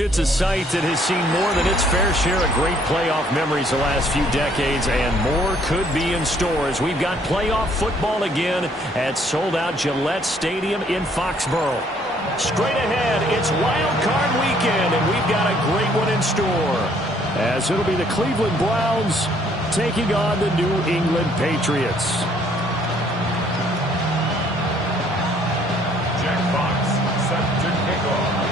It's a site that has seen more than its fair share of great playoff memories the last few decades, and more could be in store as we've got playoff football again at sold-out Gillette Stadium in Foxborough. Straight ahead, it's Wild Card Weekend, and we've got a great one in store, as it'll be the Cleveland Browns taking on the New England Patriots. Jack Fox set to kick off.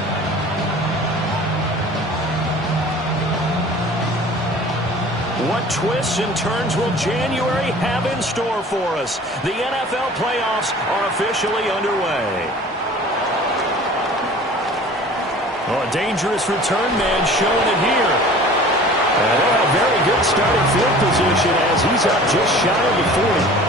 What twists and turns will January have in store for us? The NFL playoffs are officially underway. Oh, a dangerous return man showing it here. And they'll have a very good starting field position as he's up just shy of the 40.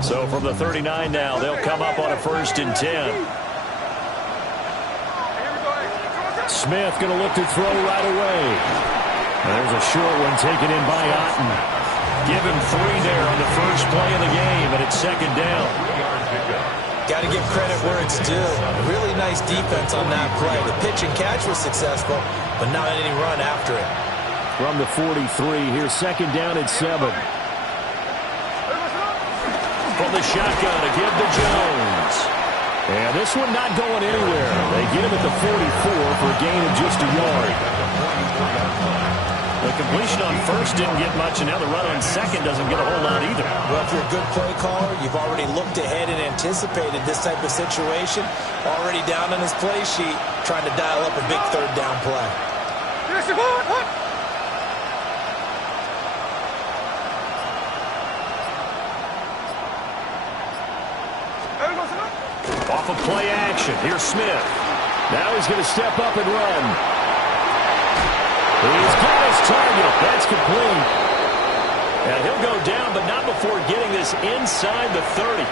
So from the 39 now, they'll come up on a 1st and 10. Smith going to look to throw right away. There's a short one taken in by Otten. Give him 3 there on the first play of the game, and it's 2nd down. Got to give credit where it's due. Really nice defense on that play. The pitch and catch was successful, but not any run after it. From the 43, here's 2nd down and 7. From the shotgun to give to Jones. And this one not going anywhere. They get him at the 44 for a gain of just a yard. The completion on 1st didn't get much, and now the run on 2nd doesn't get a whole lot either. Well, if you're a good play caller, you've already looked ahead and anticipated this type of situation. Already down on his play sheet, trying to dial up a big 3rd down play. Off of play action. Here's Smith. Now he's going to step up and run. He's got his target. That's complete. And he'll go down, but not before getting this inside the 30.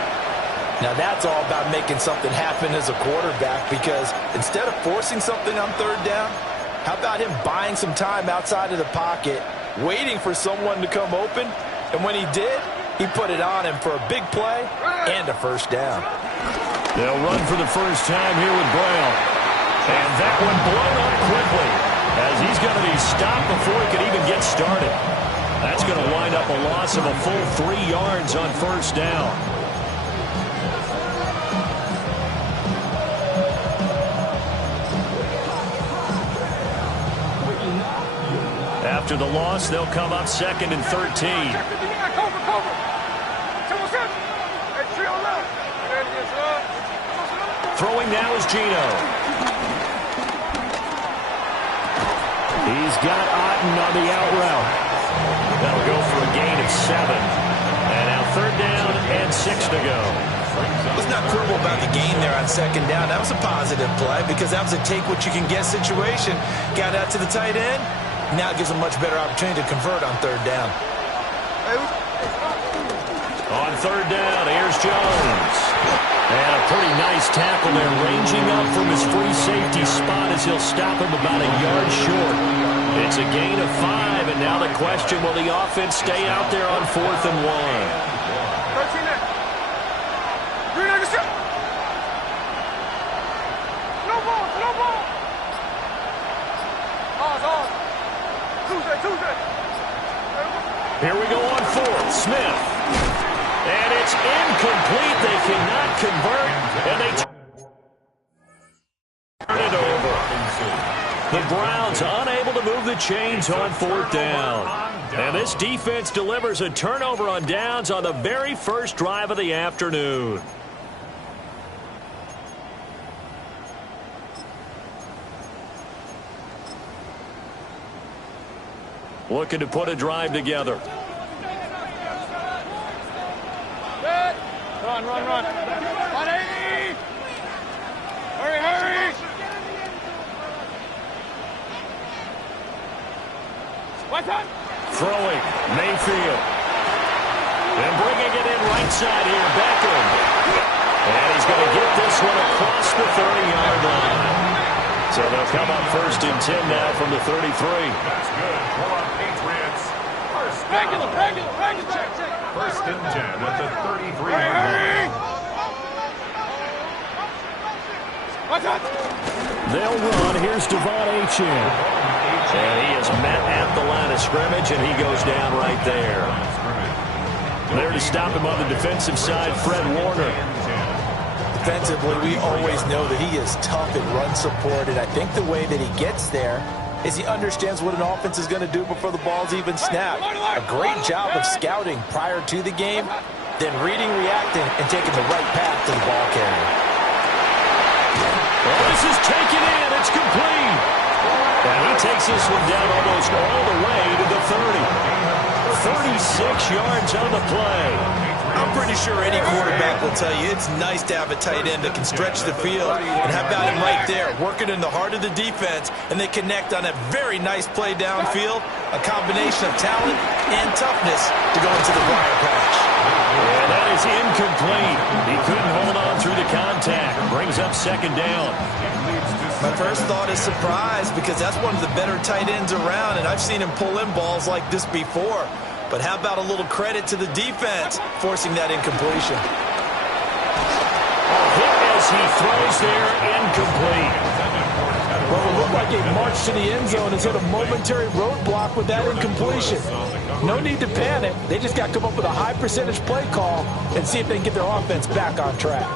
Now that's all about making something happen as a quarterback, because instead of forcing something on 3rd down, how about him buying some time outside of the pocket, waiting for someone to come open, and when he did, he put it on him for a big play and a 1st down. They'll run for the first time here with Brown. And that one blown up quickly as he's going to be stopped before he could even get started. That's going to wind up a loss of a full 3 yards on 1st down. After the loss, they'll come up 2nd and 13. Throwing now is Gino. He's got Otten on the out route. That'll go for a gain of 7. And now 3rd down and 6 to go. Let's not quibble about the gain there on 2nd down. That was a positive play because that was a take-what-you-can-get situation. Got out to the tight end. Now it gives him a much better opportunity to convert on 3rd down. On 3rd down, here's Jones. And a pretty nice tackle there, ranging up from his free safety spot as he'll stop him about a yard short. It's a gain of 5, and now the question, will the offense stay out there on 4th and 1? Here we go on 4th. Smith. And it's incomplete. They cannot convert, and they turn it over. The Browns unable to move the chains on 4th down. And this defense delivers a turnover on downs on the very first drive of the afternoon. Looking to put a drive together. Run. 180! Hurry! Throwing, Mayfield. And bringing it in right side here, Beckham. And he's going to get this this one across the 30-yard line. So they'll come up 1st and 10 now from the 33. That's good. Come on, Patriots. Regular. Check. 1st and 10 at the 33-yard line. They'll run. Here's Devon Achane. And he is met at the line of scrimmage, and he goes down right there. There to stop him on the defensive side, Fred Warner. Defensively, we always know that he is tough in run support, and I think the way that he gets there is he understands what an offense is going to do before the ball's even snapped. A great job of scouting prior to the game, then reading, reacting, and taking the right path to the ball carrier. Well, this is taken in. It's complete. And he takes this one down almost all the way to the 30. 36 yards on the play. I'm pretty sure any quarterback will tell you it's nice to have a tight end that can stretch the field. And how about him right there, working in the heart of the defense, and they connect on a very nice play downfield, a combination of talent and toughness to go into the wire patch. And that is incomplete. He couldn't hold on through the contact. Brings up 2nd down. My first thought is surprise, because that's one of the better tight ends around, and I've seen him pull in balls like this before. But how about a little credit to the defense forcing that incompletion? Hit as he throws there, incomplete. Well, it looked like a march to the end zone has hit a momentary roadblock with that incompletion. No need to panic. They just got to come up with a high percentage play call and see if they can get their offense back on track.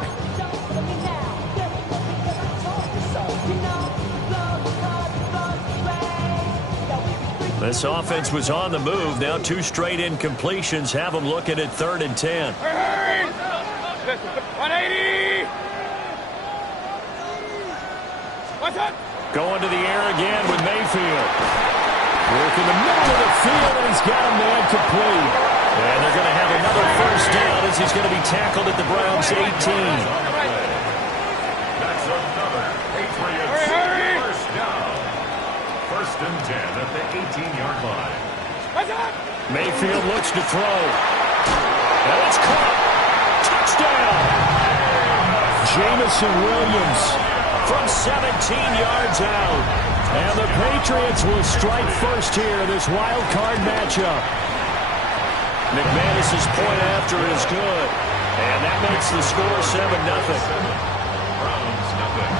This offense was on the move. Now 2 straight incompletions have them looking at 3rd and 10. 180. What's up? Going to the air again with Mayfield. Work in the middle of the field, and he's got a man complete. And they're going to have another 1st down as he's going to be tackled at the Browns' 18. That's another Patriots first down. 1st and 10 at the 18-yard line. Mayfield looks to throw. And it's caught. Touchdown. Jamison Williams from 17 yards out. And the Patriots will strike first here in this wild card matchup. McManus's point after is good. And that makes the score 7-0. Browns nothing.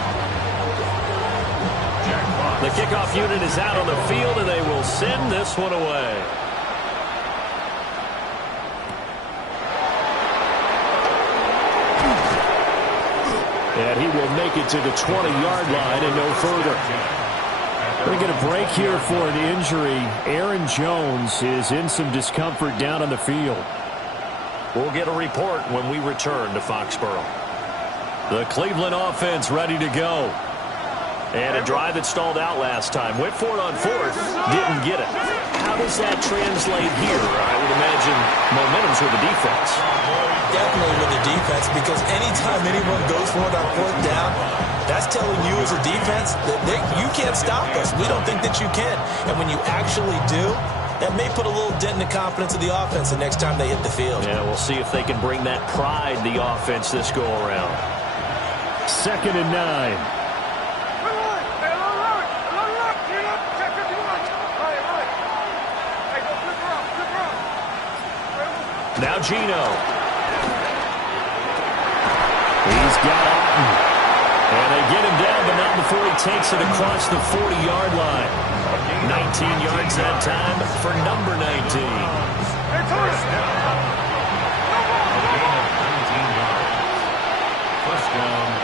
The kickoff unit is out on the field, and they will send this one away. And he will make it to the 20-yard line and no further. We're going to get a break here for an injury. Aaron Jones is in some discomfort down on the field. We'll get a report when we return to Foxborough. The Cleveland offense ready to go. And a drive that stalled out last time. Went for it on 4th, didn't get it. How does that translate here? I would imagine momentum's with the defense. Definitely with the defense, because anytime anyone goes for it on 4th down, that's telling you as a defense that you can't stop us. We don't think that you can. And when you actually do, that may put a little dent in the confidence of the offense the next time they hit the field. Yeah, we'll see if they can bring that pride the offense this go around. 2nd and 9. Now Gino. He's got Alton. And they get him down, but not before he takes it across the 40-yard line. 19 yards that time for number 19. First down. A gain of 19 yards. First down.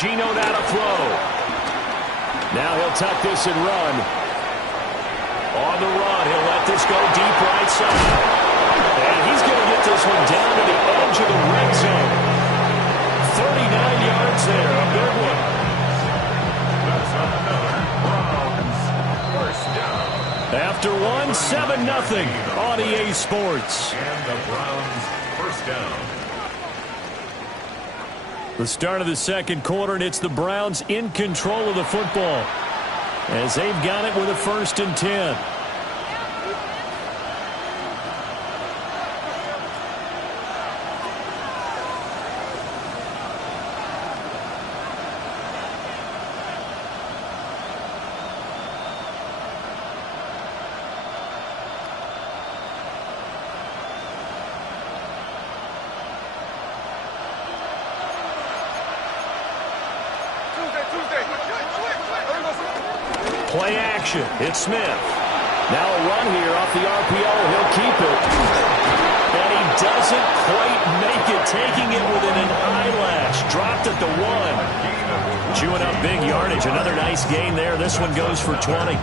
Gino now to throw. Now he'll tuck this and run. On the run, he'll let this go deep right side. And he's going to get this one down to the edge of the red zone. 39 yards there, a big one. That's another Browns first down. After one, 7-0 on EA Sports. And the Browns first down. The start of the second quarter, and it's the Browns in control of the football. as they've got it with a 1st and 10. Play action. It's Smith. Now a run here off the RPO. He'll keep it. And he doesn't quite make it, taking it within an eyelash. Dropped at the 1. Chewing up big yardage. Another nice gain there. This one goes for 20.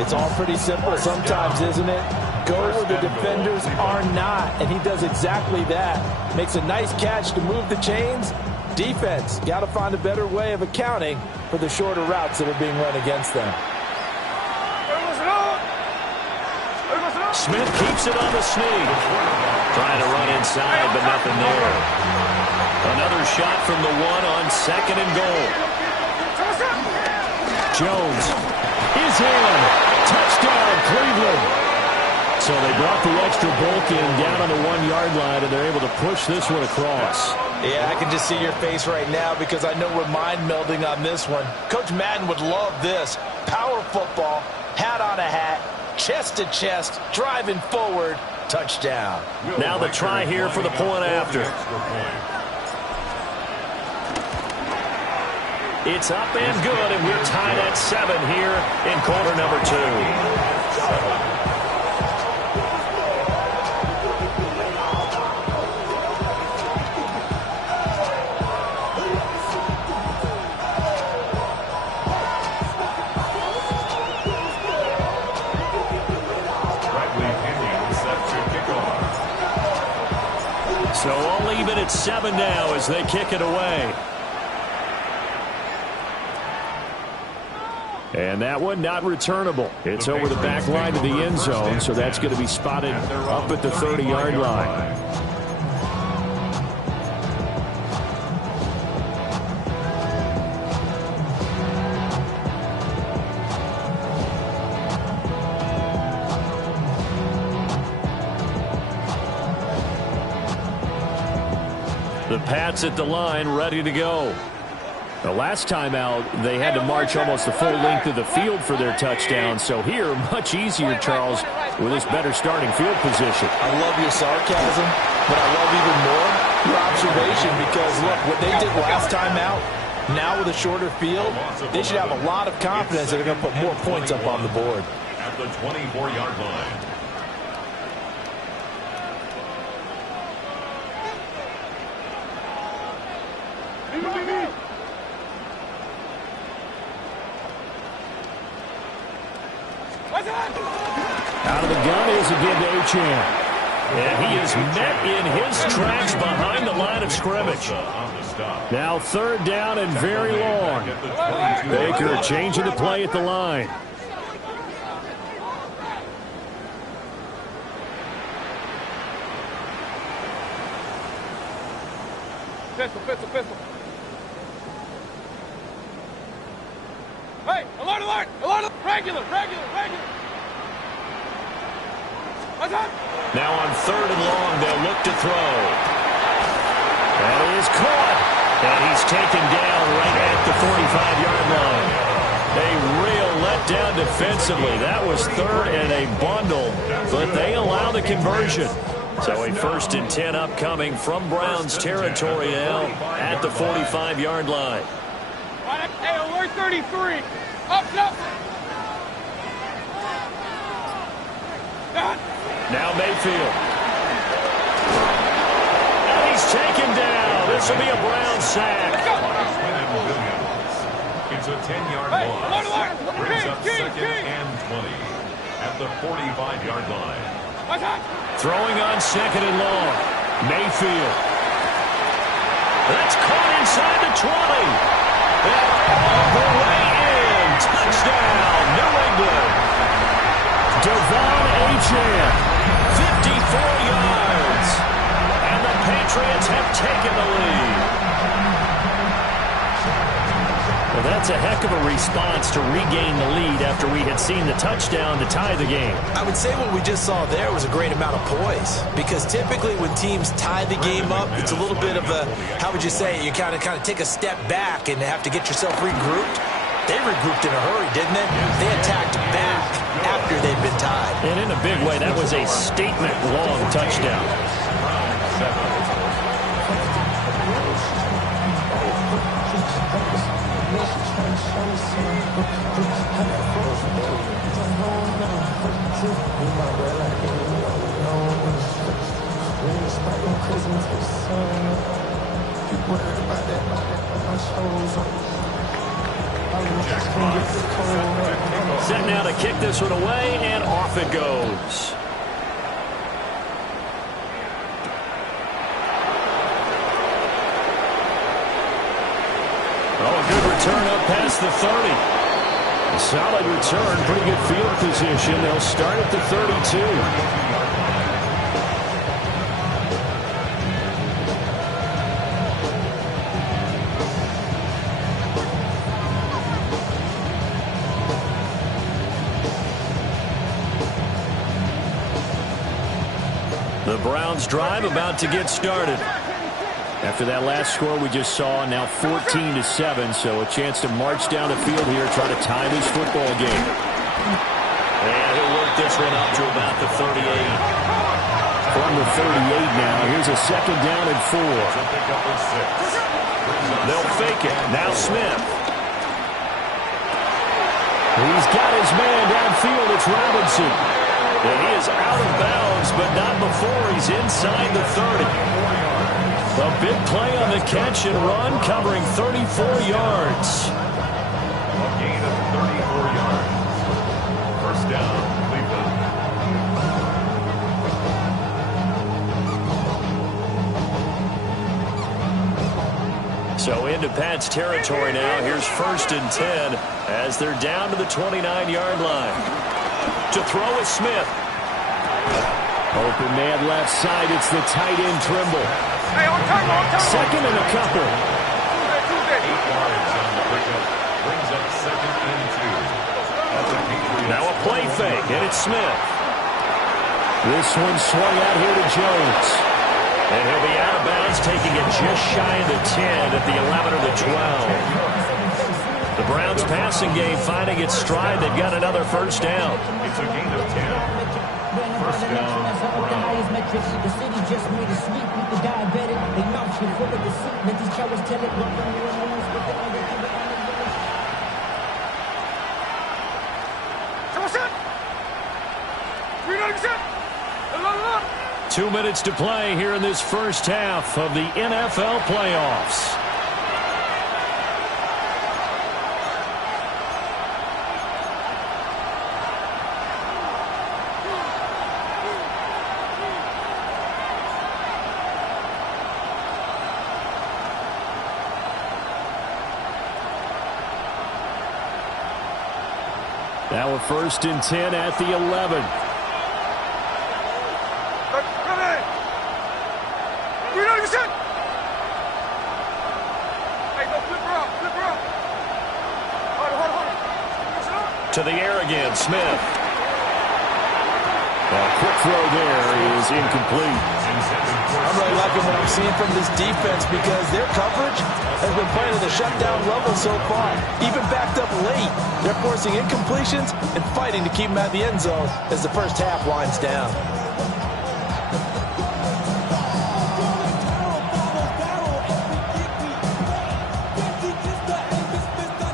It's all pretty simple sometimes, isn't it? Go where the defenders are not, and he does exactly that. Makes a nice catch to move the chains. Defense, got to find a better way of accounting for the shorter routes that are being run against them. Smith keeps it on the sneak. Trying to run inside, but nothing there. Another shot from the 1 on 2nd and goal. Jones is in. Touchdown, Cleveland. So they brought the extra bulk in down on the 1-yard line, and they're able to push this one across. Yeah, I can just see your face right now because I know we're mind melding on this one. Coach Madden would love this. Power football, hat on a hat, chest to chest, driving forward, touchdown. Now the try here for the point after. It's up and good, and we're tied at 7 here in quarter number 2. So all even at 7 now as they kick it away. And that one not returnable. It's over the back line to the end zone, so that's going to be spotted up at the 30-yard line. The Pats at the line, ready to go. The last time out, they had to march almost the full length of the field for their touchdown. So here, much easier, Charles, with this better starting field position. I love your sarcasm, but I love even more your observation because, look, what they did last time out, now with a shorter field, they should have a lot of confidence that they're going to put more points up on the board. At the 24-yard line. Out of the gun is again to Achane. And he is met in his tracks behind the line of scrimmage. Now 3rd down and very long. Baker changing the play at the line. Pistol. Hey, alert! Regular. Now on 3rd and long, they'll look to throw. That is caught. And he's taken down right at the 45-yard line. A real letdown defensively. That was 3rd and a bundle, but they allow the conversion. So a 1st and 10 upcoming from Browns territory now at the 45-yard line. Hey, alert 33. Up. Now Mayfield. And he's taken down. This will be a Brown sack. It's a 10-yard loss. Brings up 2nd and 20 at the 45-yard line. Throwing on 2nd and long. Mayfield. That's caught inside the 20. And all the way in. Touchdown, New England. Devon Achane, 54 yards. And the Patriots have taken the lead. Well, that's a heck of a response to regain the lead after we had seen the touchdown to tie the game. I would say what we just saw there was a great amount of poise, because typically when teams tie the game up, it's a little bit of a, how would you say, you kind of take a step back and have to get yourself regrouped. They regrouped in a hurry, didn't they? They attacked back after they'd been tied. And in a big way, that was a statement-long touchdown. Set now to kick this one away, and off it goes. Oh, a good return up past the 30. A solid return, pretty good field position. They'll start at the 32. The Browns drive about to get started. After that last score we just saw, now 14-7, so a chance to march down the field here, try to tie this football game. And he'll work this one up to about the 38. From the 38 now, here's a second down and 4. They'll fake it. Now Smith. He's got his man downfield. It's Robinson. And he is out of bounds, but not before he's inside the 30. A big play on the catch and run, covering 34 yards. A gain of 34 yards. First down, Cleveland. So into Pat's territory now. Here's 1st and 10 as they're down to the 29-yard line. To throw is Smith. Open man left side. It's the tight end Trimble. Hey, on time. Second and a couple. 8 yards on the pickup. Brings up 2nd and 2. Now a play fake, and it's Smith. This one swung out here to Jones. And he'll be out of bounds, taking it just shy of the 10 at the 11 or the 12. The Browns passing game finding its stride. They've got another first down. It's a gain of 10. First down, Browns. The city just made a sweep with the diabetic. They mouth you full of deceit. Let these cowards tell it. Look. 2 minutes to play here in this first half of the NFL playoffs. Now a 1st and 10 at the 11. To the air again, Smith. A quick throw there is incomplete. I'm really liking what I'm seeing from this defense, because their coverage has been playing at the shutdown level so far. Even backed up late, they're forcing incompletions and fighting to keep them out of the end zone as the first half winds down.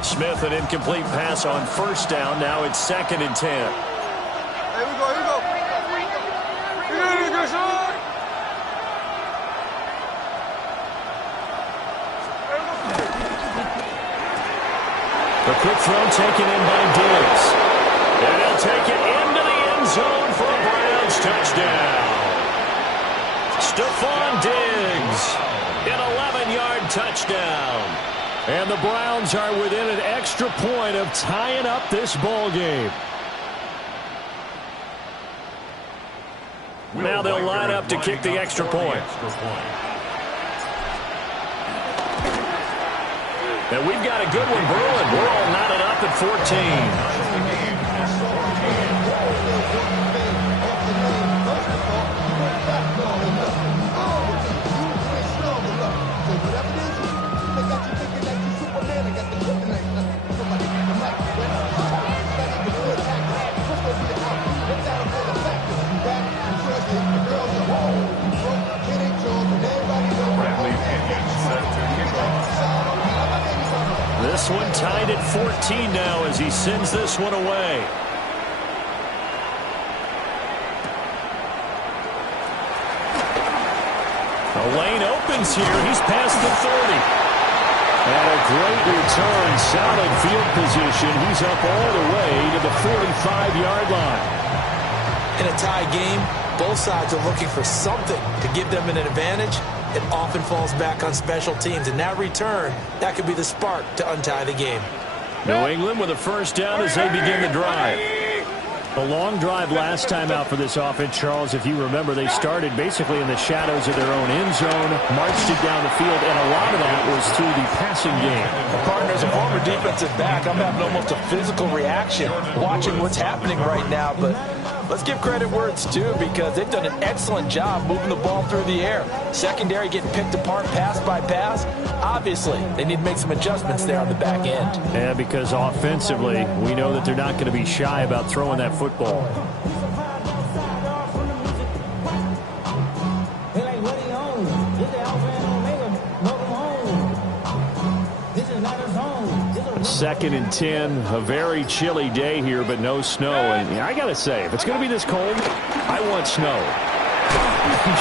Smith, an incomplete pass on 1st down. Now it's 2nd and 10. Here we go. The quick throw taken in by Diggs. And he'll take it into the end zone for a Browns touchdown. Stephon Diggs, an 11-yard touchdown. And the Browns are within an extra point of tying up this ball game. Now they'll line up to kick the extra point. And we've got a good one brewing up at 14. This one tied at 14 now as he sends this one away. The lane opens here. He's past the 30. And a great return. Solid field position. He's up all the way to the 45-yard line. In a tie game, both sides are looking for something to give them an advantage. It often falls back on special teams. And that return, that could be the spark to untie the game. New England with a first down as they begin the drive. A long drive last time out for this offense, Charles. If you remember, they started basically in the shadows of their own end zone, marched it down the field, and a lot of that was through the passing game. Partner, as a former defensive back, I'm having almost a physical reaction watching what's happening right now. But let's give credit where it's due because they've done an excellent job moving the ball through the air. Secondary getting picked apart pass by pass. Obviously, they need to make some adjustments there on the back end. Yeah, because offensively, we know that they're not going to be shy about throwing that football. Second and 10, a very chilly day here, but no snow. And I got to say, if it's going to be this cold, I want snow.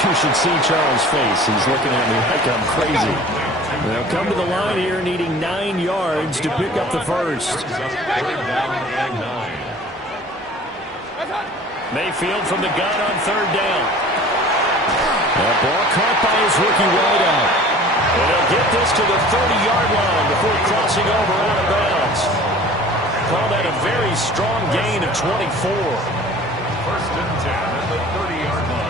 You should see Charles' face. He's looking at me like I'm crazy. They'll come to the line here needing 9 yards to pick up the first. Mayfield from the gun on third down. That ball caught by his rookie wideout. And he'll get this to the 30-yard line before crossing over out of bounds. Call that a very strong gain of 24. First and 10 at the 30-yard line.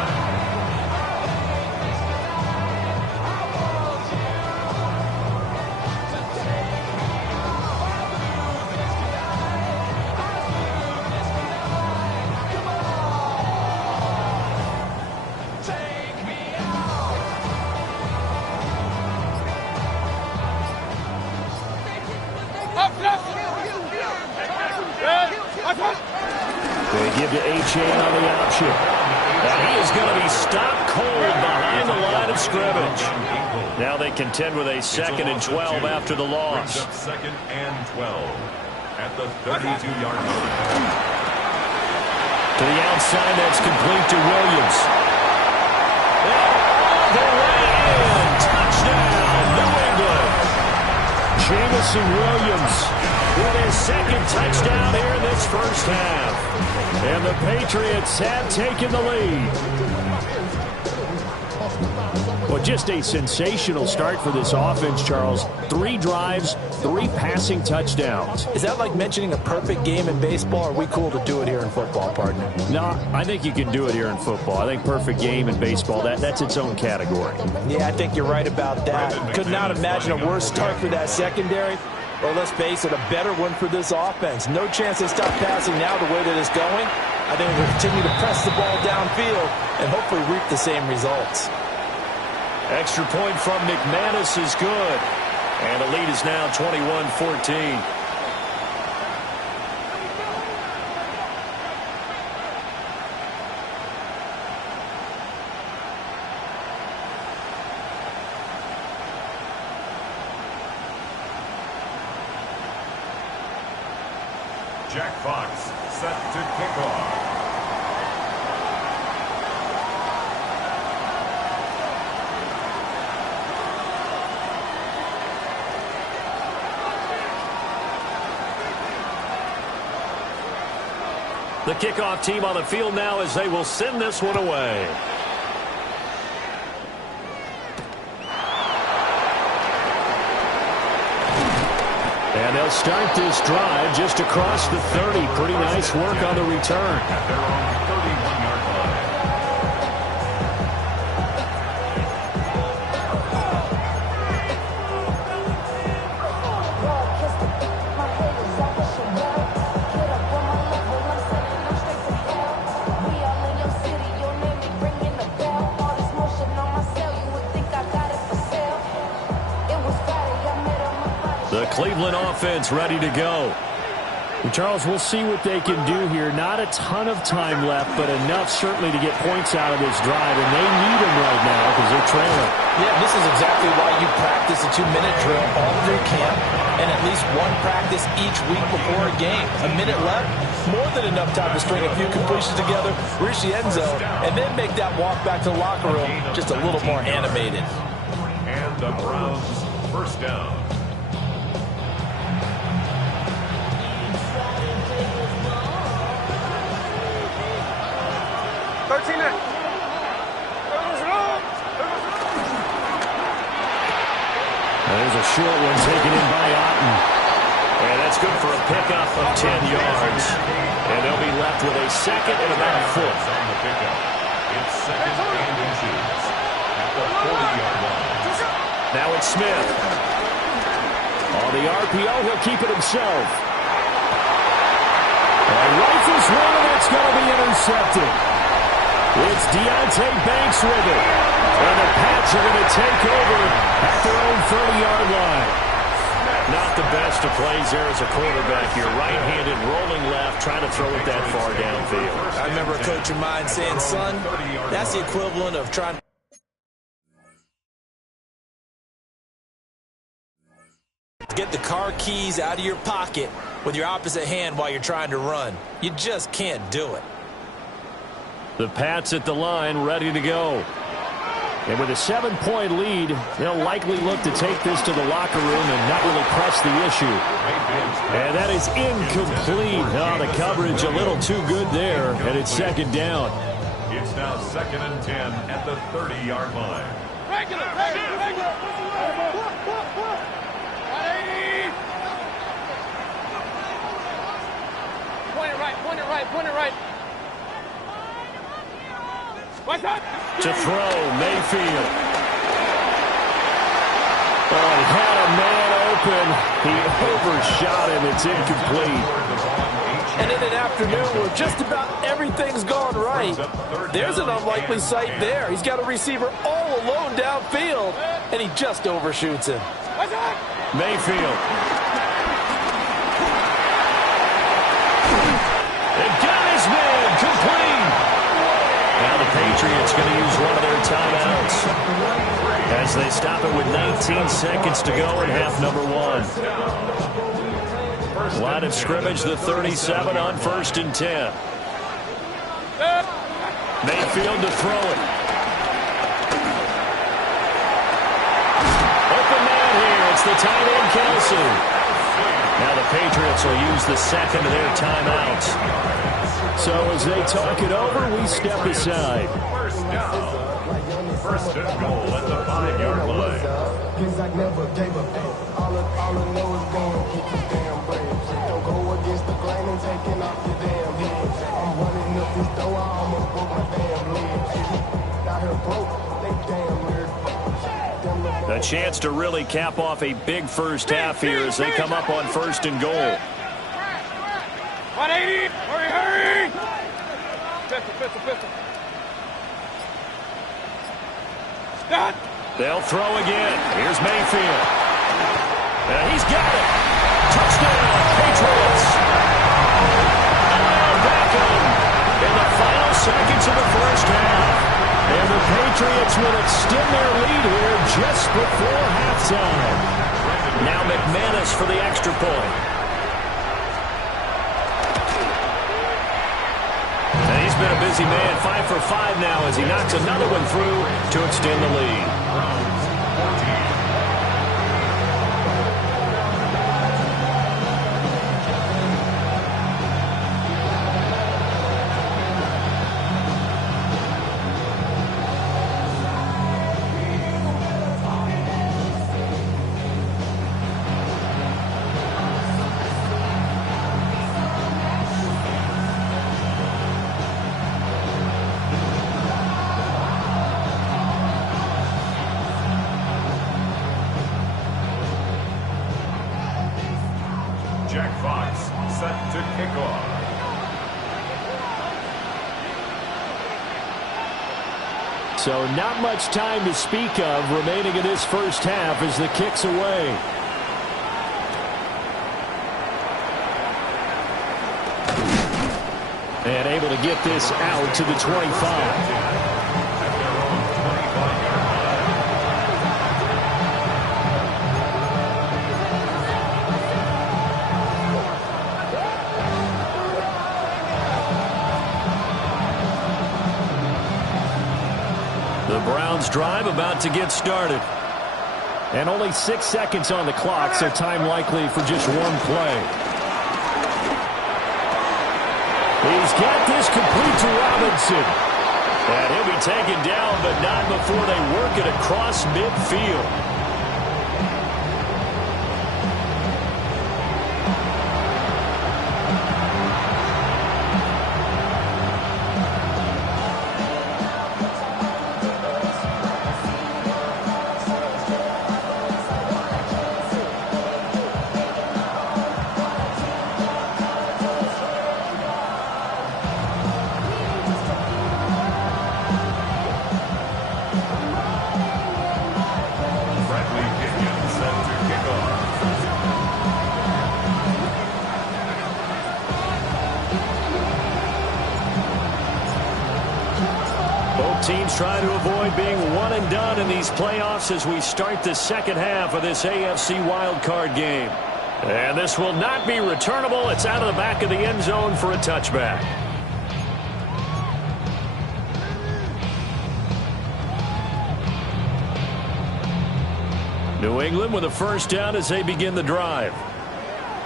They give to A-Chain on the option. And he is going to be stopped cold behind the line of scrimmage. Now they contend with a 2nd and 12 after the loss. Second and 12 at the 32-yard line. To the outside, that's complete to Williams. All the way in. Touchdown, New England. Jamison Williams with his 2nd touchdown here in this first half. And the Patriots have taken the lead. Well, just a sensational start for this offense, Charles. 3 drives, 3 passing touchdowns. Is that like mentioning a perfect game in baseball? Or are we cool to do it here in football, partner? No, I think you can do it here in football. I think perfect game in baseball, that's its own category. Yeah, I think you're right about that. Could not imagine a worse start for that secondary. Or let's face it, a better one for this offense. No chance to stop passing now the way that it's going. I think we'll continue to press the ball downfield and hopefully reap the same results. Extra point from McManus is good. And the lead is now 21-14. Jack Fox set to kick off. The kickoff team on the field now as they will send this one away. And they'll start this drive just across the 30. Pretty nice work on the return. At their own 31-yard line. offense ready to go. Well, Charles, we'll see what they can do here. Not a ton of time left, but enough certainly to get points out of this drive, and they need them right now because they're trailing. Yeah, this is exactly why you practice a 2-minute drill all through camp and at least one practice each week before a game. A minute left, more than enough time to string a few completions together, reach the end zone, and then make that walk back to the locker room just a little more animated. And the Browns first down. There's a short one taken in by Otten. And that's good for a pickup of 10 yards. And they'll be left with a second and about a foot. On the pickup. It's second and inches at the 40-yard line. Now it's Smith. On the RPO, he'll keep it himself. And rifles one, and it's going to be intercepted. It's Deonte Banks with it. And the Pats are going to take over at their own 30-yard line. Not the best of plays there as a quarterback. You're right-handed, rolling left, trying to throw it that far downfield. I remember a coach of mine saying, son, that's the equivalent of trying to get the car keys out of your pocket with your opposite hand while you're trying to run. You just can't do it. The Pats at the line, ready to go. And with a 7-point lead, they'll likely look to take this to the locker room and not really press the issue. And that is incomplete. Oh, the coverage a little too good there, and it's second down. It's now second and 10 at the 30-yard line. Regular. 180. Point it right. What's up? To throw, Mayfield. Oh, he had a man open. He overshot him. It's incomplete. And in an afternoon where just about everything's gone right, there's an unlikely sight there. He's got a receiver all alone downfield, and he just overshoots him. What's up? Mayfield. And got his man complete. Now the Patriots going to use one of their timeouts as they stop it with 19 seconds to go in half number one. Line of scrimmage, the 37 on 1st and 10. Mayfield to throw it. Open man here. It's the tight end, Kelsey. Now the Patriots will use the second of their timeouts. So as they talk it over, we step aside. First down. First and goal at the 5-yard line. Cause I never gave a fuck. All I know is going to get your damn brains. Don't go against the grain and taking off your damn head. I'm running up this door, I almost broke my damn leg. Got her broke, they damn weird. A chance to really cap off a big first half here as they come up on 1st and goal. 180. Hurry. Pistol. Stop. They'll throw again. Here's Mayfield. He's got it. Touchdown, Patriots. Beckham in the final seconds of the first half. And the Patriots will extend their lead here just before halftime. Now McManus for the extra point. And he's been a busy man, 5 for 5 now as he knocks another one through to extend the lead. Jack Fox set to kick off. So not much time to speak of remaining in this first half as the kick's away. And able to get this out to the 25. The Browns drive about to get started. And only 6 seconds on the clock, so time likely for just one play. He's got this complete to Robinson. And he'll be taken down, but not before they work it across midfield. Teams try to avoid being one and done in these playoffs as we start the second half of this AFC wildcard game. And this will not be returnable. It's out of the back of the end zone for a touchback. New England with a first down as they begin the drive.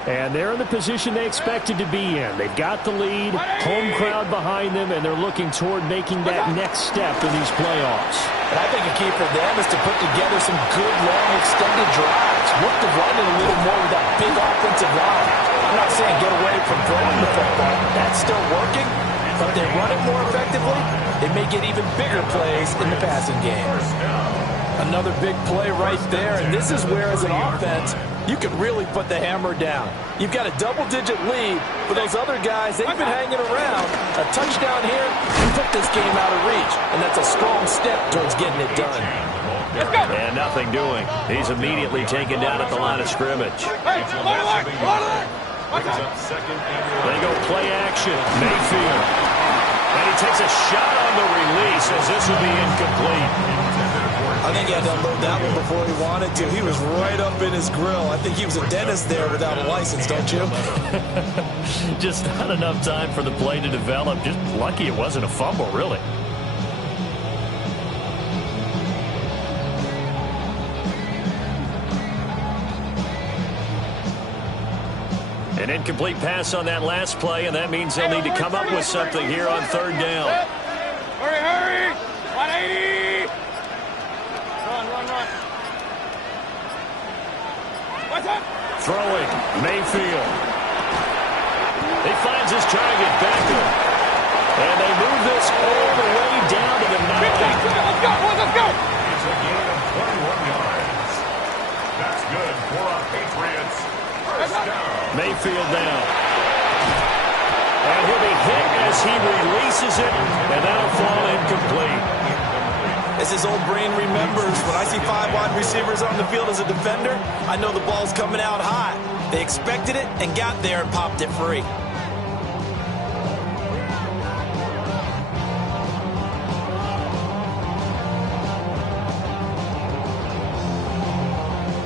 And they're in the position they expected to be in. They've got the lead, home crowd behind them, and they're looking toward making that next step in these playoffs. And I think a key for them is to put together some good, long, extended drives. Look to run it a little more with that big offensive line. I'm not saying get away from throwing the football. That's still working. But if they run it more effectively, they may get even bigger plays in the passing game. Another big play right there, and this is where, as an offense, you can really put the hammer down. You've got a double-digit lead. For those other guys, they've been hanging around. A touchdown here can put this game out of reach, and that's a strong step towards getting it done. Let's go. And nothing doing. He's immediately taken down at the line of scrimmage. Hey, They go play action. Mayfield. And he takes a shot on the release as this will be incomplete. I think he had to unload that one before he wanted to. He was right up in his grill. I think he was a dentist there without a license, don't you? Just not enough time for the play to develop. Just lucky it wasn't a fumble, really. An incomplete pass on that last play, and that means they'll need to come up with something here on third down. Hurry! 180! Run. What's up? Throwing, Mayfield. He finds his target, Beckham. And they move this all the way down to the 9. Let's go! It's a gain of 21 yards. That's good for our Patriots. First down. Mayfield down. And he'll be hit as he releases it, and that'll fall incomplete. As his old brain remembers, when I see 5 wide receivers on the field as a defender, I know the ball's coming out high. They expected it and got there and popped it free.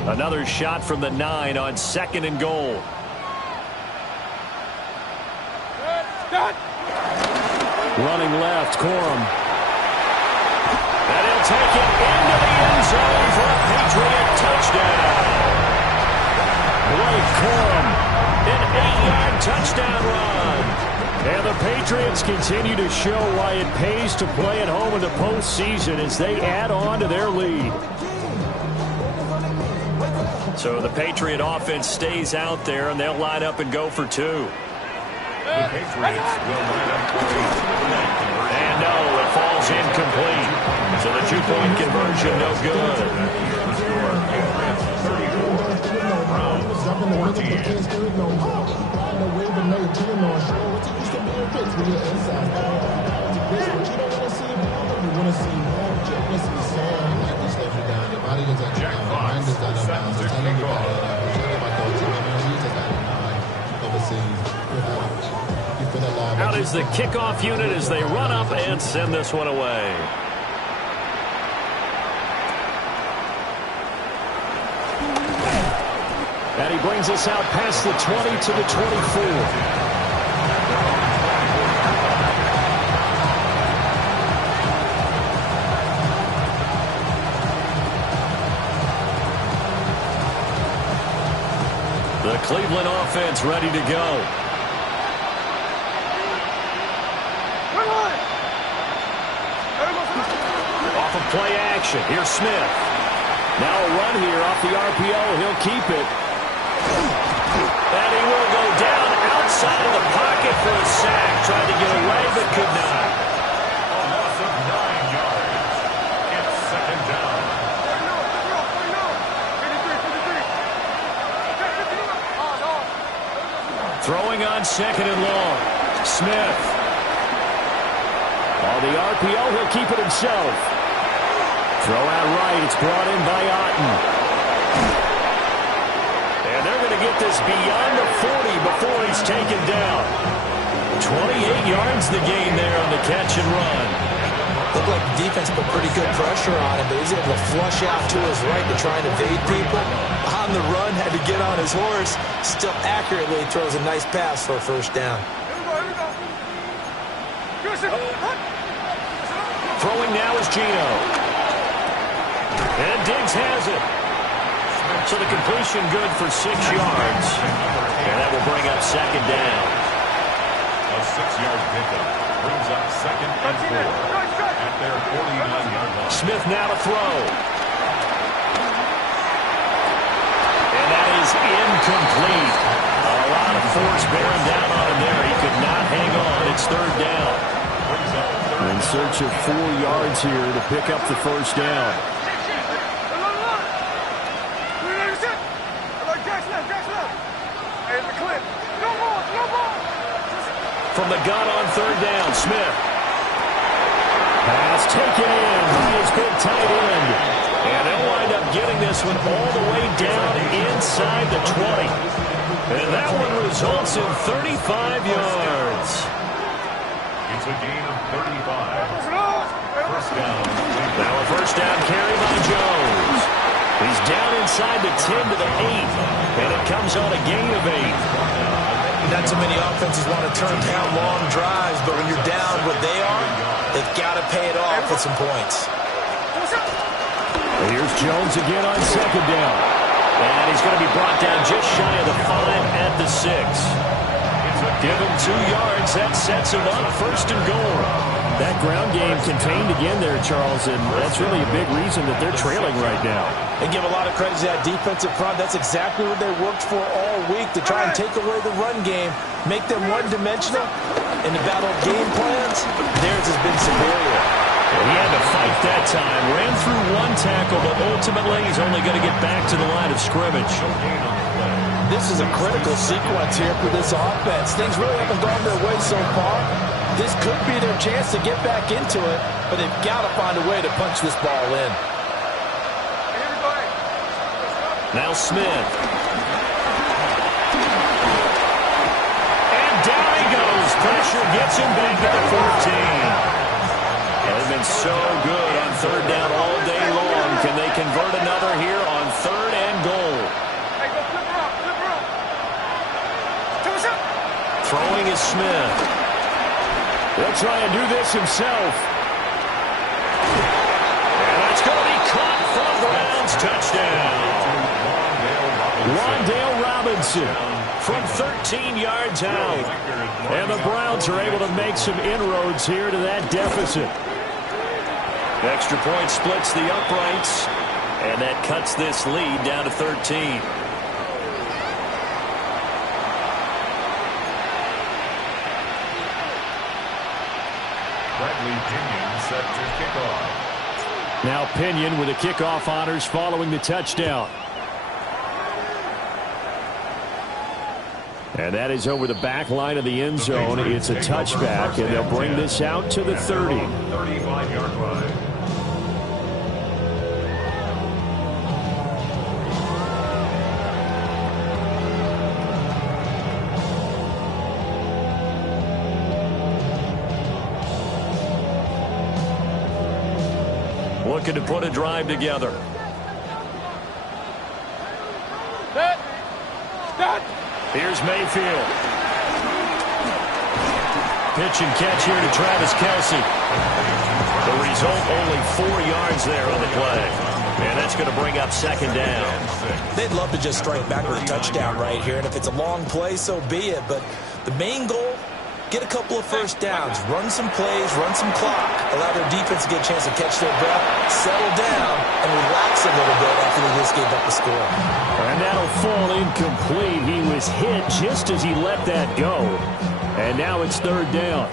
Another shot from the 9 on 2nd and goal. Running left, Corum. And he'll take it into the end zone for a Patriot touchdown. Blake Corum, an 8-yard touchdown run. And the Patriots continue to show why it pays to play at home in the postseason as they add on to their lead. So the Patriot offense stays out there, and they'll line up and go for 2. The Patriots will line up for And no, it falls incomplete. So the 2-point conversion, no good. Out out is the kickoff unit as they run up and send this one away. And he brings us out past the 20 to the 24. The Cleveland offense ready to go. Off of play action. Here's Smith. Now a run here off the RPO. He'll keep it. And he will go down outside of the pocket for a sack. Tried to get away but could not. A loss of 9 yards. It's second down. Throwing on second and long. Smith. On the RPO, he'll keep it himself. Throw out right. It's brought in by Otten. And they're going to get this beyond the 40 before he's taken down. 28 yards the gain there on the catch and run. Looked like the defense put pretty good pressure on him, but he's able to flush out to his right to try and evade people. On the run, had to get on his horse. Still accurately throws a nice pass for a first down. Throwing now is Gino. And Diggs has it. So the completion good for 6 yards. And that will bring up second down. A 6-yard pickup brings up second and 4 at their 49-yard line. Smith now to throw. And that is incomplete. A lot of force bearing down on him there. He could not hang on. It's third down. In search of 4 yards here to pick up the first down. From the gun on third down, Smith. Pass taken in by his big tight end. And they'll wind up getting this one all the way down inside the 20. And that one results in 35 yards. It's a gain of 35. First down. Now a first down carry by Jones. He's down inside the 10 to the 8. And it comes on a gain of 8. Not too many offenses want to turn down long drives, but when you're down what they are, they've got to pay it off with some points. Here's Jones again on second down. And he's going to be brought down just shy of the 5 at the 6. Give him 2 yards. That sets him up first and goal. That ground game contained again there, Charles, and that's really a big reason that they're trailing right now. And give a lot of credit to that defensive front. That's exactly what they worked for all week, to try and take away the run game, make them one-dimensional. In the battle of game plans, theirs has been superior. Well, he had to fight that time. Ran through 1 tackle, but ultimately he's only going to get back to the line of scrimmage. This is a critical sequence here for this offense. Things really haven't gone their way so far. This could be their chance to get back into it, but they've got to find a way to punch this ball in. Now Smith. And down he goes. Pressure gets him back to the 14. They've been so good on third down all day long. Can they convert another here on third and goal? Throwing is Smith. He'll try and do this himself. And that's going to be caught from Browns. Touchdown. Wan'Dale Robinson from 13 yards out. And the Browns are able to make some inroads here to that deficit. Extra point splits the uprights. And that cuts this lead down to 13. Set to kick off. Now Pinion with the kickoff honors following the touchdown. And that is over the back line of the end zone. It's a touchback, and they'll bring this out to the 30. 35-yard line. looking to put a drive together. Set. Start. Here's Mayfield. Pitch and catch here to Travis Kelce. The result, only 4 yards there on the play. And that's going to bring up second down. They'd love to just strike back with a touchdown right here. And if it's a long play, so be it. But the main goal, get a couple of first downs, run some plays, run some clock, allow their defense to get a chance to catch their breath, settle down, and relax a little bit after they just gave up the score. And that'll fall incomplete. He was hit just as he let that go. And now it's third down.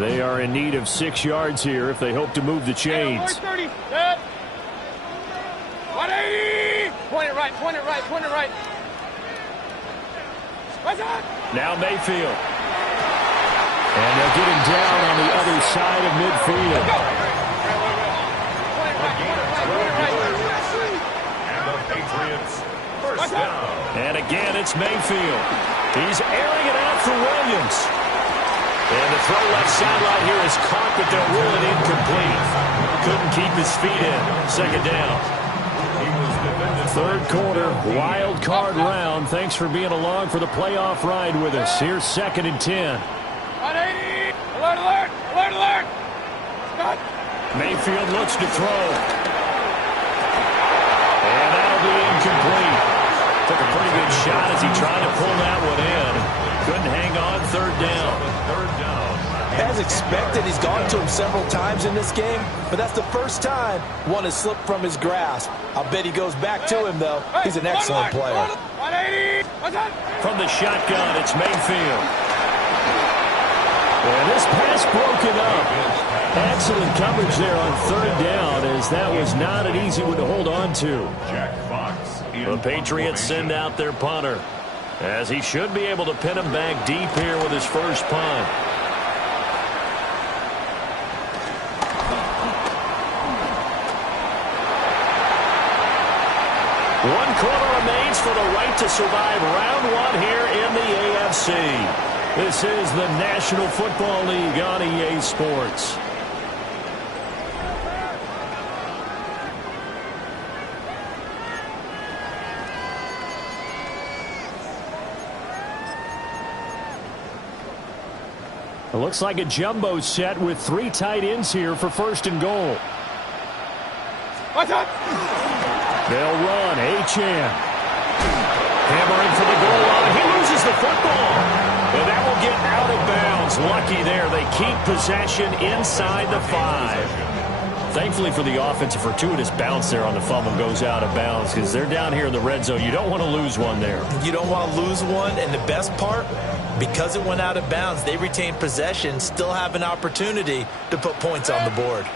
They are in need of 6 yards here if they hope to move the chains. 30. Set. 180. Point it right, point it right, point it right. What's that? Now Mayfield. And they'll get him down on the other side of midfield. Go. Point it right, point it right, point it right. And the Patriots first down. And again, it's Mayfield. He's airing it out for Williams. And the throw left sideline here is caught, but they'll rule it incomplete. Couldn't keep his feet in. Second down. Third quarter, wild card round. Thanks for being along for the playoff ride with us. Here's 2nd and 10. 180. Alert, alert, alert, alert. Start. Mayfield looks to throw. And that'll be incomplete. Took a pretty good shot as he tried to pull that one in. Couldn't hang on. Third down. As expected, he's gone to him several times in this game, but that's the first time one has slipped from his grasp. I'll bet he goes back to him, though. He's an excellent player. 180. What's that? From the shotgun, it's Mayfield. And this pass broken up. Excellent coverage there on third down, as that was not an easy one to hold on to. Jack Fox. The Patriots send out their punter, as he should be able to pin him back deep here with his first punt. One quarter remains for the right to survive round one here in the AFC. This is the National Football League on EA Sports. It looks like a jumbo set with 3 tight ends here for first and goal. What's that? They'll run. Achane. Hammering for the goal line. He loses the football. And that will get out of bounds. Lucky there. They keep possession inside the 5. Thankfully for the offense, a fortuitous bounce there on the fumble goes out of bounds because they're down here in the red zone. You don't want to lose one there. You don't want to lose one, and the best part, because it went out of bounds, they retain possession, still have an opportunity to put points on the board.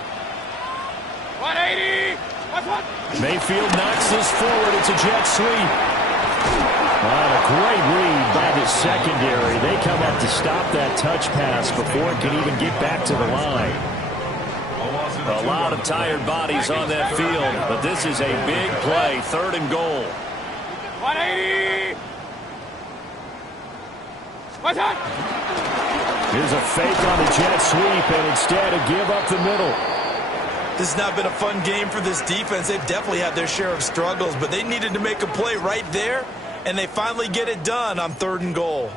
180. What's that? Mayfield knocks this forward. It's a jet sweep. What a great read by the secondary. They come up to stop that touch pass before it can even get back to the line. A lot of tired bodies on that field, but this is a big play. Third and goal. 180. What's that? Here's a fake on the jet sweep, and instead a give up the middle. This has not been a fun game for this defense. They've definitely had their share of struggles, but they needed to make a play right there, and they finally get it done on third and goal.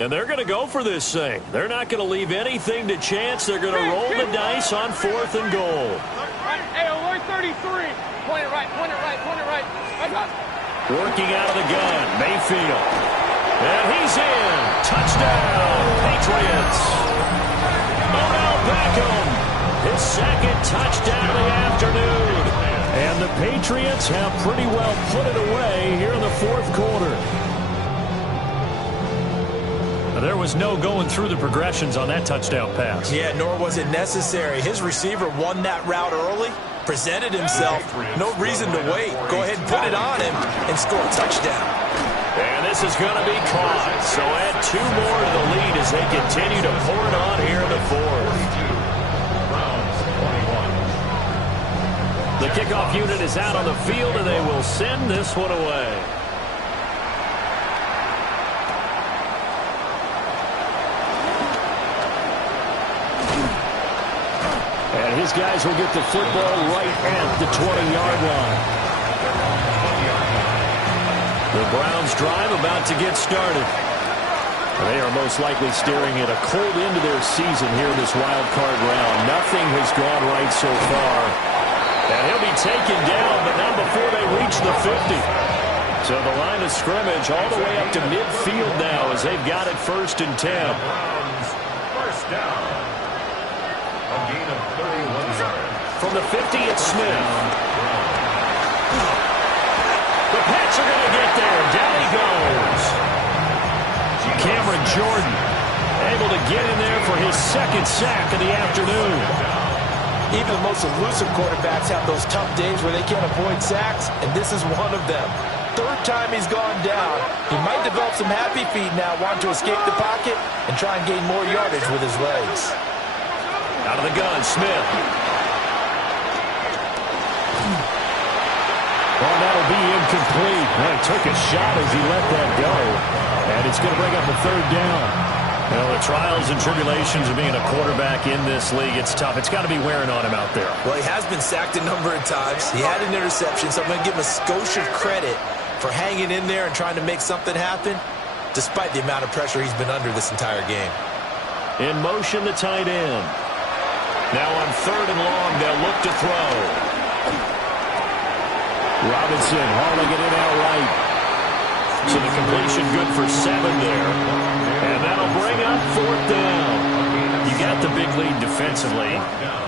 And they're going to go for this thing. They're not going to leave anything to chance. They're going to roll the dice on fourth and goal. Hey, alert 33. Point it right, point it right, point it right. What's that? Working out of the gun, Mayfield. And he's in. Touchdown, Patriots. Odell Beckham, his second touchdown of the afternoon. And the Patriots have pretty well put it away here in the fourth quarter. There was no going through the progressions on that touchdown pass. Yeah, nor was it necessary. His receiver won that route early, presented himself. No reason to wait. Go ahead and put it on him and score a touchdown. And this is going to be caught. So add 2 more to the lead as they continue to pour it on here in the fourth. The kickoff unit is out on the field, and they will send this one away. And his guys will get the football right at the 20-yard line. The Browns drive about to get started. They are most likely staring at a cold end to their season here in this wild card round. Nothing has gone right so far. And he'll be taken down, but not before they reach the 50. So the line of scrimmage all the way up to midfield now as they've got it 1st and 10. First down. A gain of 31 yards. From the 50, it's Smith. The Pats are going to get there. Down he goes. Cameron Jordan able to get in there for his 2nd sack of the afternoon. Even the most elusive quarterbacks have those tough days where they can't avoid sacks, and this is one of them. 3rd time he's gone down. He might develop some happy feet now, wanting to escape the pocket and try and gain more yardage with his legs. Out of the gun, Smith. Well, that'll be incomplete. Well, he took a shot as he let that go. And it's going to bring up a 3rd down. Well, the trials and tribulations of being a quarterback in this league, it's tough. It's got to be wearing on him out there. Well, he has been sacked a number of times. He had an interception, so I'm going to give him a skosh of credit for hanging in there and trying to make something happen, despite the amount of pressure he's been under this entire game. In motion, the tight end. Now on 3rd and long, they'll look to throw. Robinson hauling it in outright. So the completion good for 7 there. And that'll bring up 4th down. You got the big lead defensively.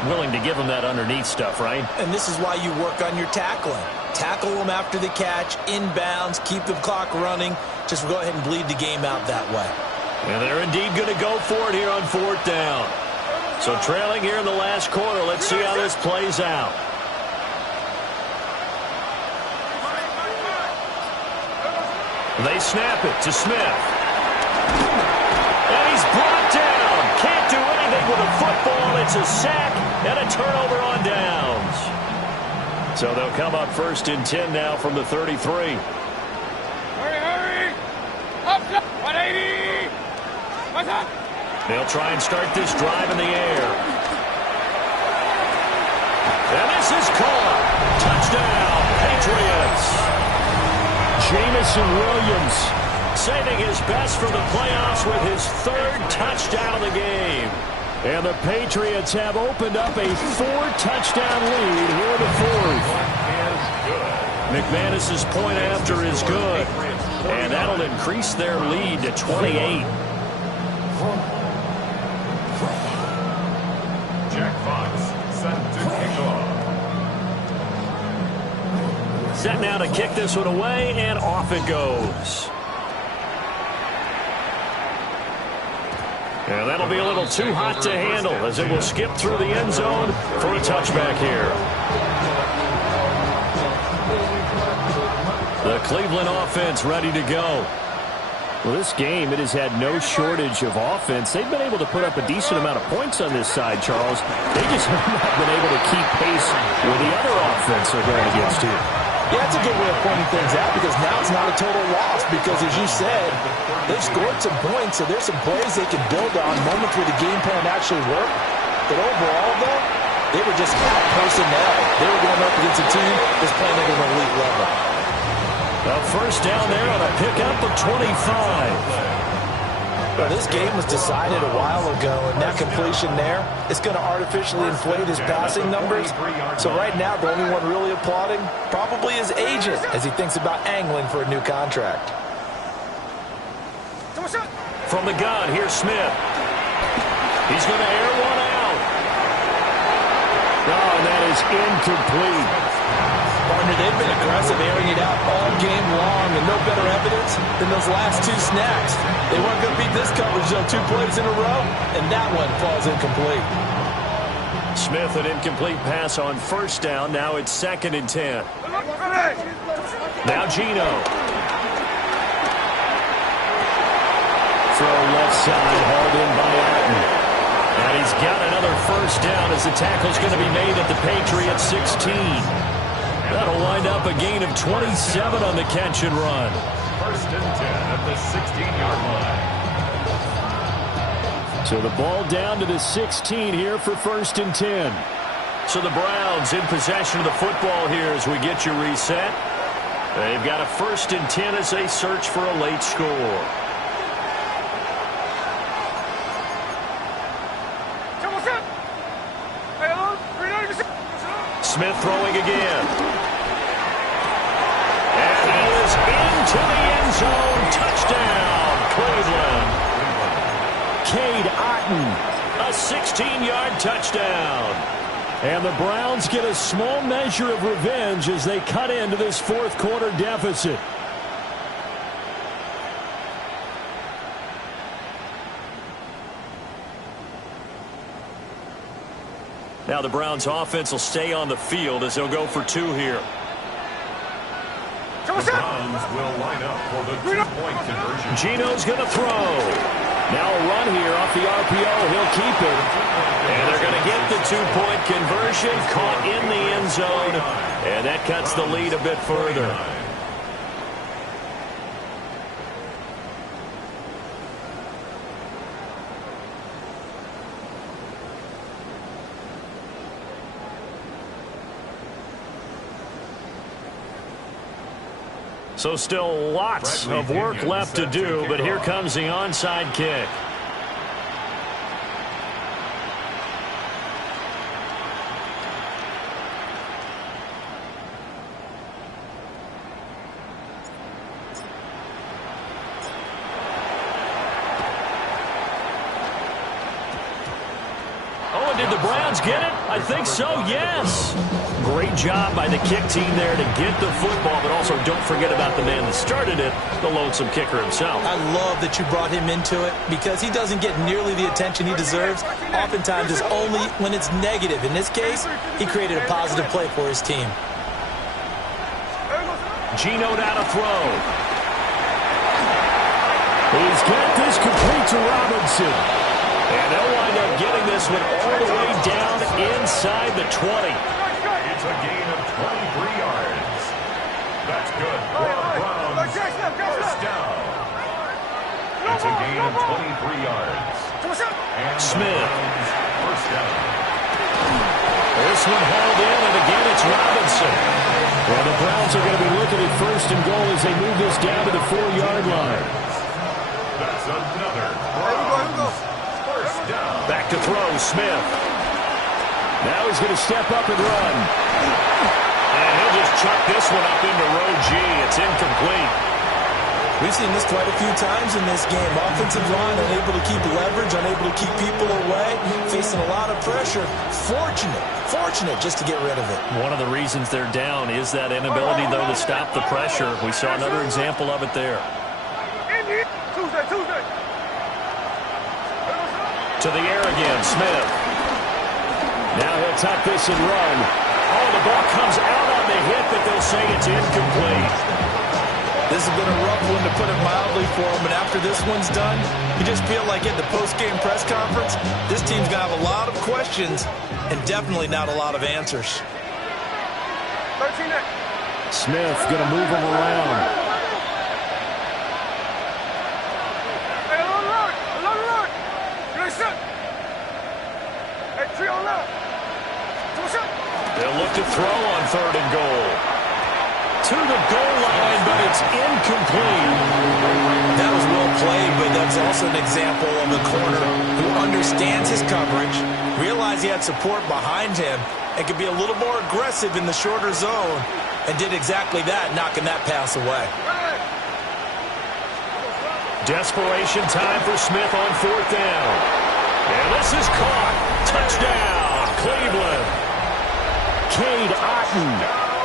Willing to give them that underneath stuff, right? And this is why you work on your tackling. Tackle them after the catch, inbounds, keep the clock running. Just go ahead and bleed the game out that way. And they're indeed going to go for it here on 4th down. So trailing here in the last quarter. Let's see how this plays out. They snap it to Smith. And he's brought down. Can't do anything with a football. It's a sack and a turnover on downs. So they'll come up 1st and 10 now from the 33. Hurry! Up, 180! What's up? They'll try and start this drive in the air. And this is caught. Touchdown, Patriots. Jamison Williams saving his best for the playoffs with his 3rd touchdown of the game. And the Patriots have opened up a 4-touchdown lead here in the 4th. McManus's point after is good. And that'll increase their lead to 28. Jack Fox set to kick off. Set now to kick this one away, and off it goes. And that'll be a little too hot to handle as it will skip through the end zone for a touchback here. The Cleveland offense ready to go. Well, this game, it has had no shortage of offense. They've been able to put up a decent amount of points on this side, Charles. They just have not been able to keep pace with the other offense they're going against here. Yeah, that's a good way of pointing things out because now it's not a total loss because, as you said, they've scored some points, so there's some plays they can build on, moments where the game plan actually worked. But overall, though, they were just out personnel. They were going up against a team that's playing at an elite level. Well, 1st down there on a pickup of 25. Well, this game was decided a while ago, and that completion there is going to artificially inflate his passing numbers. So right now, the only one really applauding probably his agent as he thinks about angling for a new contract. From the gun, here's Smith. He's going to air one out. Oh, and that is incomplete. Partner, they've been aggressive, airing it out all game long, and no better evidence than those last 2 snacks. They weren't going to beat this coverage, though, 2 plays in a row, and that one falls incomplete. Smith, an incomplete pass on 1st down. Now it's 2nd and 10. Now Gino. Throw left side, hauled in by Alton. And he's got another 1st down as the tackle's going to be made at the Patriots 16. That'll wind up a gain of 27 on the catch and run. 1st and 10 at the 16-yard line. So the ball down to the 16 here for 1st and 10. So the Browns in possession of the football here as we get you reset. They've got a 1st and 10 as they search for a late score. Smith throwing again. And he is into the end zone. Touchdown, Cleveland. Cade Otton, a 16-yard touchdown. And the Browns get a small measure of revenge as they cut into this 4th quarter deficit. Now the Browns offense will stay on the field as they'll go for 2 here. The Browns will line up for the 2-point conversion. Gino's going to throw. Now a run here off the RPO. He'll keep it. And they're going to get the 2-point conversion. Caught in the end zone. And that cuts the lead a bit further. So still lots of work left to do, but here comes the onside kick. Oh, and did the Browns get it? I think so, yes. Great job by the kick team there to get the football, but also don't forget about the man that started it, the lonesome kicker himself. I love that you brought him into it because he doesn't get nearly the attention he deserves. Oftentimes it's only when it's negative. In this case, he created a positive play for his team. Gino down to throw. He's got this complete to Robinson. And they'll wind up getting this one all the way down inside the 20. It's a gain of 23 yards. That's good for the Browns. 1st down. It's a gain of 23 yards. And Smith. 1st down. This one hauled in, and again it's Robinson. Well, the Browns are going to be looking at 1st and goal as they move this down to the 4-yard line. That's another Browns 1st down. Back to throw, Smith. Now he's going to step up and run. And he'll just chuck this one up into row G. It's incomplete. We've seen this quite a few times in this game. Offensive line unable to keep leverage, unable to keep people away, facing a lot of pressure. Fortunate just to get rid of it. One of the reasons they're down is that inability, though, to stop the pressure. We saw another example of it there. To the air again, Smith. Now he'll tuck this and run. Oh, the ball comes out on the hit, but they'll say it's incomplete. This has been a rough one, to put it mildly, for him. And after this one's done, you just feel like at the post-game press conference, this team's going to have a lot of questions and definitely not a lot of answers. Smith going to move him around. They'll look to throw on 3rd and goal. To the goal line, but it's incomplete. That was well played, but that's also an example of a corner who understands his coverage, realized he had support behind him, and could be a little more aggressive in the shorter zone, and did exactly that, knocking that pass away. Desperation time for Smith on 4th down. And this is caught. Touchdown, Cleveland. Cade Otton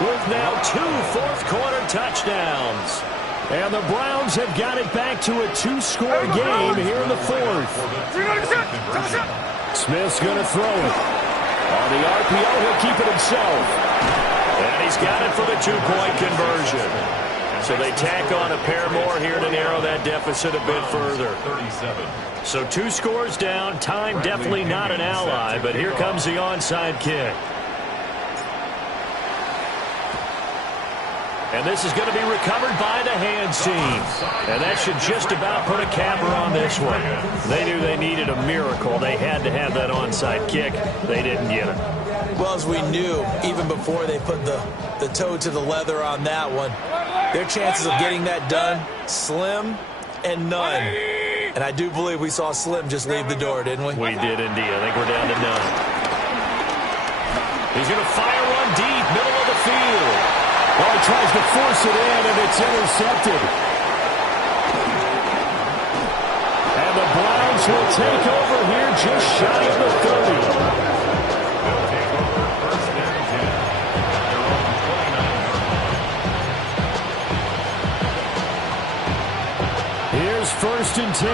with now 2 4th-quarter touchdowns. And the Browns have got it back to a 2-score game here in the 4th. Smith's going to throw it. On the RPO, he'll keep it himself. And he's got it for the 2-point conversion. So they tack on a pair more here to narrow that deficit a bit further. 37. So 2 scores down. Time definitely not an ally, but here comes the onside kick. And this is going to be recovered by the hands team. And that should just about put a capper on this one. They knew they needed a miracle. They had to have that onside kick. They didn't get it. Well, as we knew, even before they put the toe to the leather on that one, their chances of getting that done, slim and none. And I do believe we saw Slim just leave the door, didn't we? We did indeed. I think we're down to none. He's going to fire one deep, middle of the field. Oh, he tries to force it in, and it's intercepted. And the Browns will take over here just shy of the 30. Here's 1st and 10.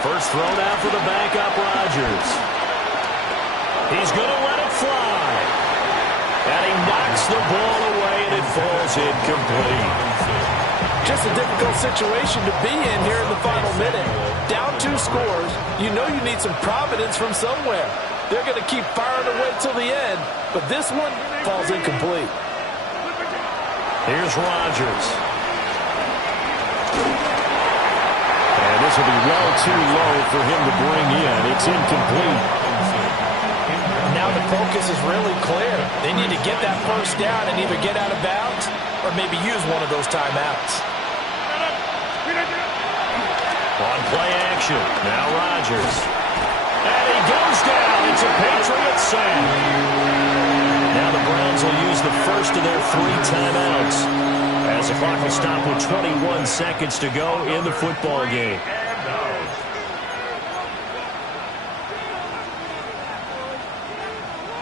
First thrown out for the backup, Rodgers. He's going to let it fly. And he knocks the ball away, and it falls incomplete. Just a difficult situation to be in here in the final minute. Down 2 scores. You know you need some providence from somewhere. They're going to keep firing away till the end, but this one falls incomplete. Here's Rodgers. And this will be well too low for him to bring in. It's incomplete. Now the focus is really clear. They need to get that first down and either get out of bounds or maybe use one of those timeouts. On play action, now Rodgers. And he goes down. It's a Patriot sack. Now the Browns will use the first of their 3 timeouts as the clock will stop with 21 seconds to go in the football game.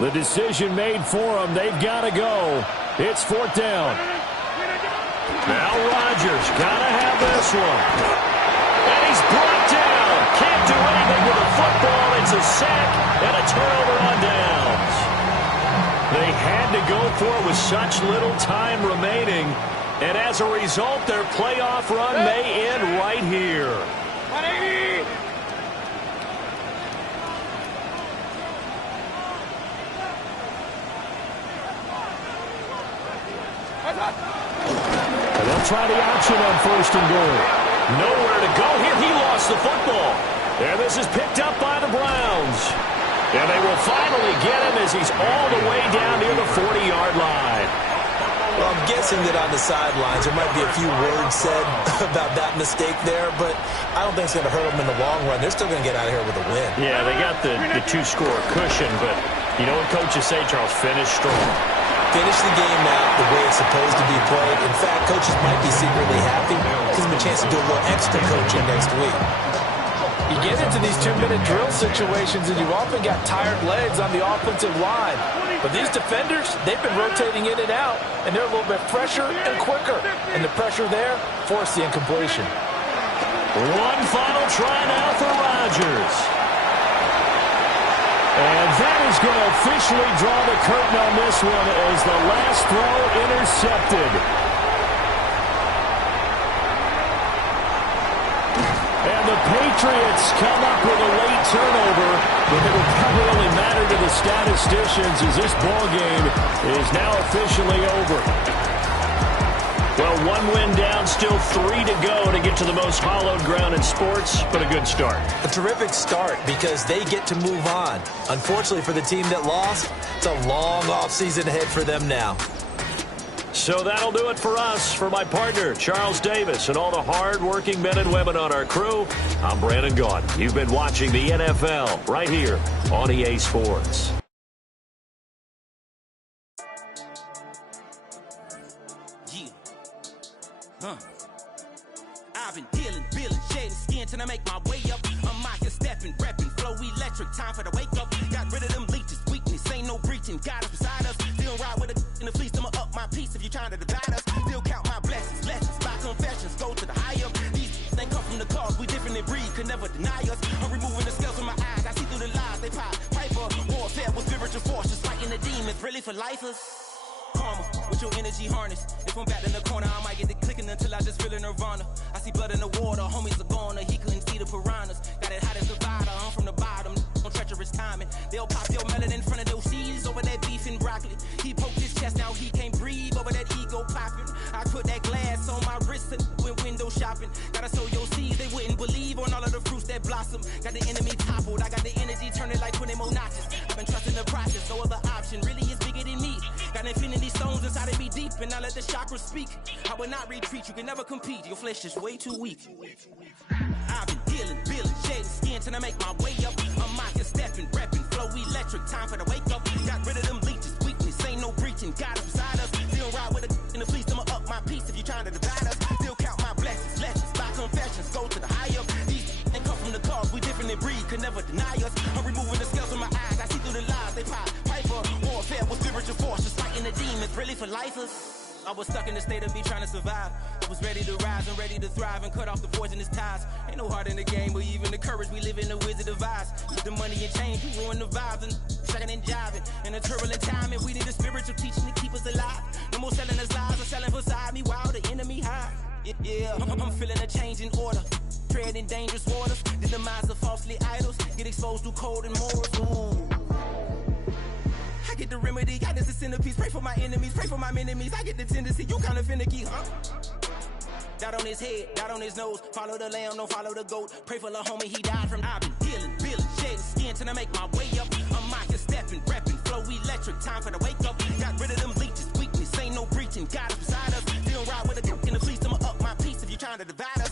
The decision made for them. They've got to go. It's 4th down. Now Rodgers got to have this one. And he's brought down. Can't do anything with the football. It's a sack and a turnover on downs. They had to go for it with such little time remaining. And as a result, their playoff run may end right here. And they'll try the option on 1st and goal. Nowhere to go here. He lost the football. And this is picked up by the Browns. And they will finally get him as he's all the way down near the 40-yard line. Well, I'm guessing that on the sidelines there might be a few words said about that mistake there, but I don't think it's going to hurt them in the long run. They're still going to get out of here with a win. Yeah, they got the 2-score cushion, but you know what coaches say, Charles? Finish strong. Finish the game out the way it's supposed to be played. In fact, coaches might be secretly happy. Gives them a chance to do a little extra coaching next week. You get into these 2-minute drill situations, and you've often got tired legs on the offensive line. But these defenders, they've been rotating in and out, and they're a little bit fresher and quicker. And the pressure there forced the incompletion. One final try now for Rodgers. And that is going to officially draw the curtain on this one as the last throw intercepted. And the Patriots come up with a late turnover, but it will probably only matter to the statisticians as this ball game is now officially over. Well, 1 win down, still 3 to go to get to the most hallowed ground in sports, but a good start. A terrific start because they get to move on. Unfortunately for the team that lost, it's a long offseason ahead for them now. So that'll do it for us. For my partner, Charles Davis, and all the hard-working men and women on our crew, I'm Brandon Gaudin. You've been watching the NFL right here on EA Sports. I've been dealing, shedding skin till I make my way up. I'm out here stepping, repping, flow electric, time for the wake up. Got rid of them leeches, weakness, ain't no breaching. Got us beside us, still ride with a in the fleece. I'ma up my piece if you're trying to divide us. Still count my blessings, lessons, my confessions, go to the higher. These they come from the cause, we different in breed, could never deny us. I'm removing the scales from my eyes, I see through the lies they pop. Piper, warfare with spiritual force, just fighting the demons, really for lifers. Karma, with your energy harness. If I'm back in the corner, I might get the clicking until I just feel a nirvana. I see blood in the water, homies are gone, he couldn't see the piranhas. Got it hot as Nevada, I'm from the bottom, on treacherous timing. They'll pop your melon in front of those seeds over that beef and broccoli. He poked his chest, now he can't breathe over that ego popping. I put that glass on my wrist and went window shopping. Gotta sow your seeds, they wouldn't that blossom. Got the enemy toppled. I got the energy turning like 20 more notches. I've been trusting the process. No other option really is bigger than me. Got infinity stones inside of me deep, and I let the chakras speak. I will not retreat. You can never compete. Your flesh is way too weak. I've been dealing, shedding skin till I make my way up. I'm mocking, stepping, repping, flow electric. Time for the wake up. Got rid of them leeches, weakness. Ain't no breaching. God beside us. Still ride with a in the fleece. I'ma up my piece if you trying to divide us. Still count my blessings, lessons, by confessions. Go to the high up. These ain't come from the cause. We different in breed. Could never deny us. I'm removing the scales from my eyes. I see through the lies. They pop. Piper. Warfare with spiritual force. Just fighting the demons. Really for lifers. I was stuck in the state of me trying to survive. I was ready to rise and ready to thrive and cut off the poisonous ties. Ain't no heart in the game, but even the courage we live in the wizard of Oz. With the money and change, we ruin the vibes and second and jiving. In a turbulent time, and we need a spiritual teaching to keep us alive. No more selling us lies or selling beside me while the enemy high. Yeah, I'm feeling a change in order. Treading dangerous waters. The demise of falsely idols. Get exposed through code and morals. Ooh. I get the remedy, God is the centerpiece. Pray for my enemies, pray for my enemies. I get the tendency, you kinda finicky, huh? Dot on his head, dot on his nose. Follow the lamb, don't follow the goat. Pray for the homie, he died from. I've been dealing, shedding skin till I make my way up. I'm mocking, stepping, repping, flow electric. Time for the wake up. Got rid of them leeches, weakness. Ain't no breaching, God is beside us. Still ride with a in the fleece. I'ma up my piece if you trying to divide us.